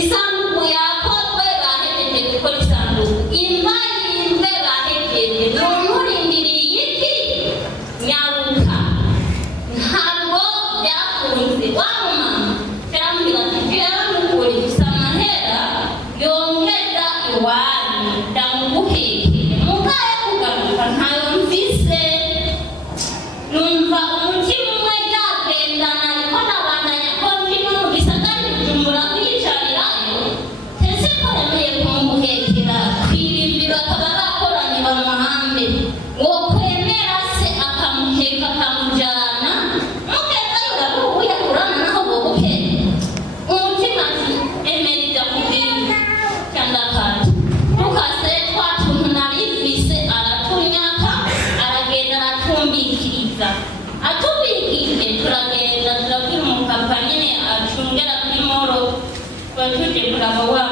isanduku yakozwe bahejeje gukora isanduku imva yimwe bahejeje n'umurindiriye iki nyaruka ntabwo byakunze wa mama cyarambwira ati yaramukura gusa amahera yongeza iwanyu ndamuguhekeye mugaye kugaruka ntayo mvise numva umutima umwe yagendana ariko nabandanya ko ndi no mu gisagara Bujumbura kwicarirayo ese ko yemeye kumuhekera kwirimbira akaba bakoranye bamuhambe ngo kwemera se akamuheka akamujyana mukeza yurabubu yakurana naho bobuke umutima ati emerida kubwira cyangwa kati tukase twatuntu narivise aratunyaka aragenda aratumbikiriza atubikije turagenda turabwira umupapa nyine acungera kuri moro twatuje kuraba wa